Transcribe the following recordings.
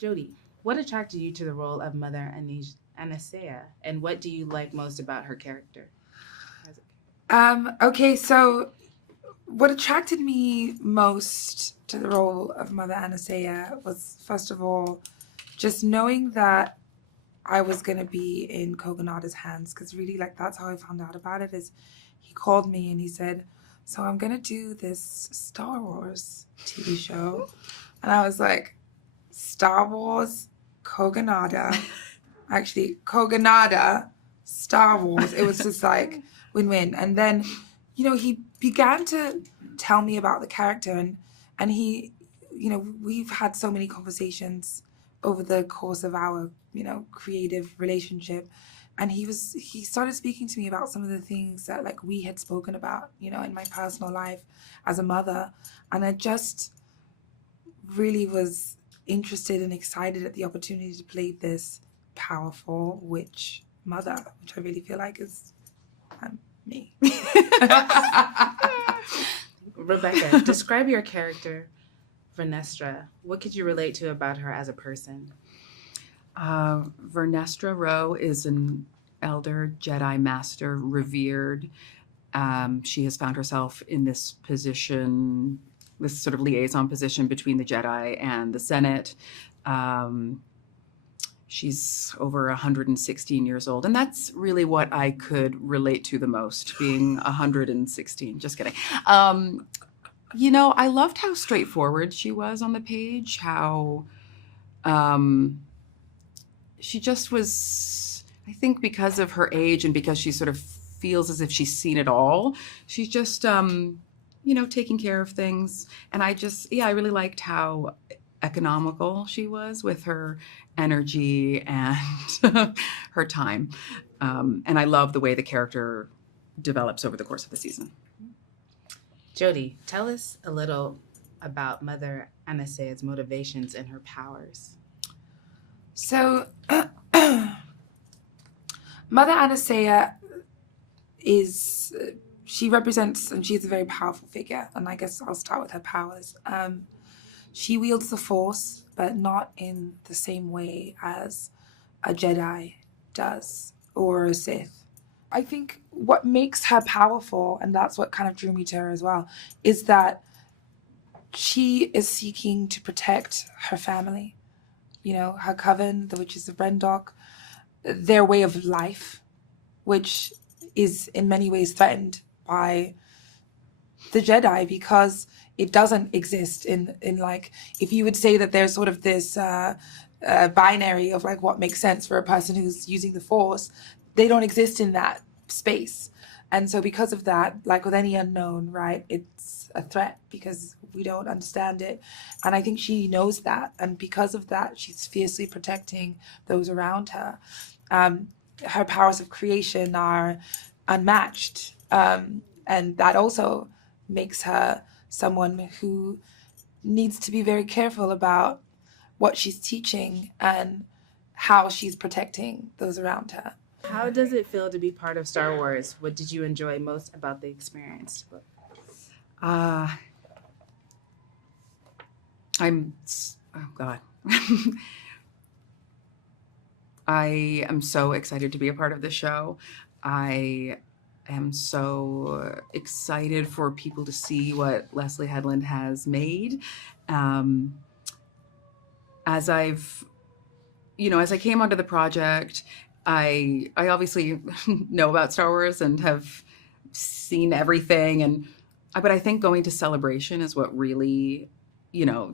Jodie, what attracted you to the role of Mother Aniseya, and what do you like most about her character? As Okay, so what attracted me most to the role of Mother Aniseya was, first of all, just knowing that I was going to be in Kogonada's hands, because really, like, that's how I found out about it, is he called me and he said, so I'm going to do this Star Wars TV show. And I was like, Star Wars, Kogonada, actually, Kogonada, Star Wars. It was just like win-win. And then, he began to tell me about the character, and he, we've had so many conversations over the course of our, creative relationship. And he started speaking to me about some of the things that, like, we had spoken about, in my personal life as a mother. And I just really was interested and excited at the opportunity to play this powerful witch mother, which I really feel like is me. Rebecca, describe your character, Vernestra. What could you relate to about her as a person? Vernestra Rwoh is an elder Jedi master, revered. She has found herself in this position, this sort of liaison position between the Jedi and the Senate. She's over 116 years old. And that's really what I could relate to the most, being 116. Just kidding. I loved how straightforward she was on the page, how she just was, I think because of her age and because she sort of feels as if she's seen it all, she's just, taking care of things. And I really liked how economical she was with her energy and her time. And I love the way the character develops over the course of the season. Jodie, tell us a little about Mother Aniseya's motivations and her powers. So, Mother Aniseya she represents, and she's a very powerful figure, and I guess I'll start with her powers. She wields the Force, but not in the same way as a Jedi does, or a Sith. I think what makes her powerful, and that's what kind of drew me to her as well, is that she is seeking to protect her family. Her coven, the Witches of Brendok, their way of life, which is in many ways threatened by the Jedi, because it doesn't exist in like, if you would say that there's sort of this binary of like what makes sense for a person who's using the Force, they don't exist in that space. And so because of that, like with any unknown, right, it's a threat because we don't understand it. And I think she knows that. And because of that, she's fiercely protecting those around her. Her powers of creation are unmatched. And that also makes her someone who needs to be very careful about what she's teaching and how she's protecting those around her. How does it feel to be part of Star Wars? What did you enjoy most about the experience? Oh God. I am so excited to be a part of the show. I am so excited for people to see what Leslie Headland has made. As I came onto the project, I obviously know about Star Wars and have seen everything, but I think going to Celebration is what really,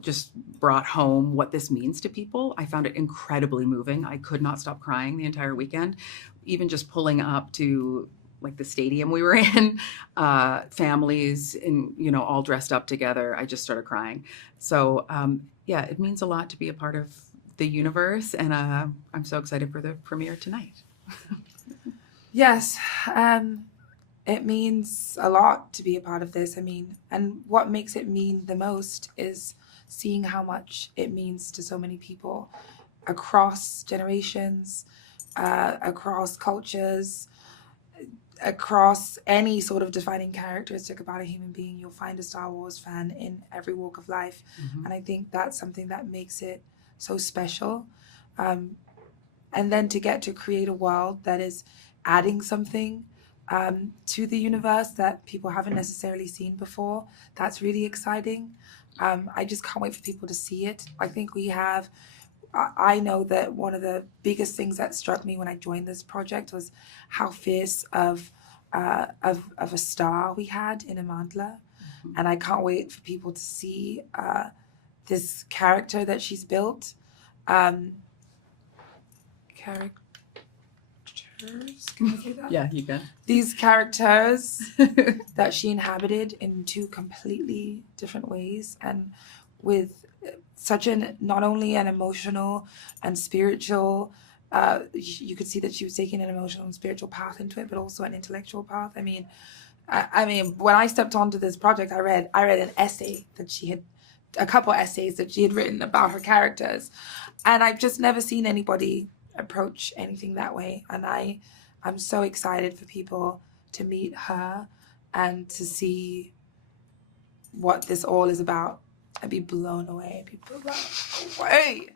just brought home what this means to people. I found it incredibly moving. I could not stop crying the entire weekend, even just pulling up to like the stadium we were in, families in, all dressed up together. I just started crying. So it means a lot to be a part of the universe, and I'm so excited for the premiere tonight. Yes, it means a lot to be a part of this. I mean, and what makes it mean the most is seeing how much it means to so many people across generations, across cultures, across any sort of defining characteristic about a human being. You'll find a Star Wars fan in every walk of life. Mm-hmm. And I think that's something that makes it so special. And then to get to create a world that is adding something to the universe that people haven't necessarily seen before, that's really exciting. I just can't wait for people to see it. I think we have, I know that one of the biggest things that struck me when I joined this project was how fierce of a star we had in Amandla. And I can't wait for people to see this character that she's built. Characters, can I say that? Yeah, you can. These characters that she inhabited in two completely different ways, and with such an, not only an emotional and spiritual, you could see that she was taking an emotional and spiritual path into it, but also an intellectual path. I mean, when I stepped onto this project, I read an essay that she had, a couple essays that she had written about her characters, and I've just never seen anybody approach anything that way. And I'm so excited for people to meet her and to see what this all is about and be blown away. Be blown away.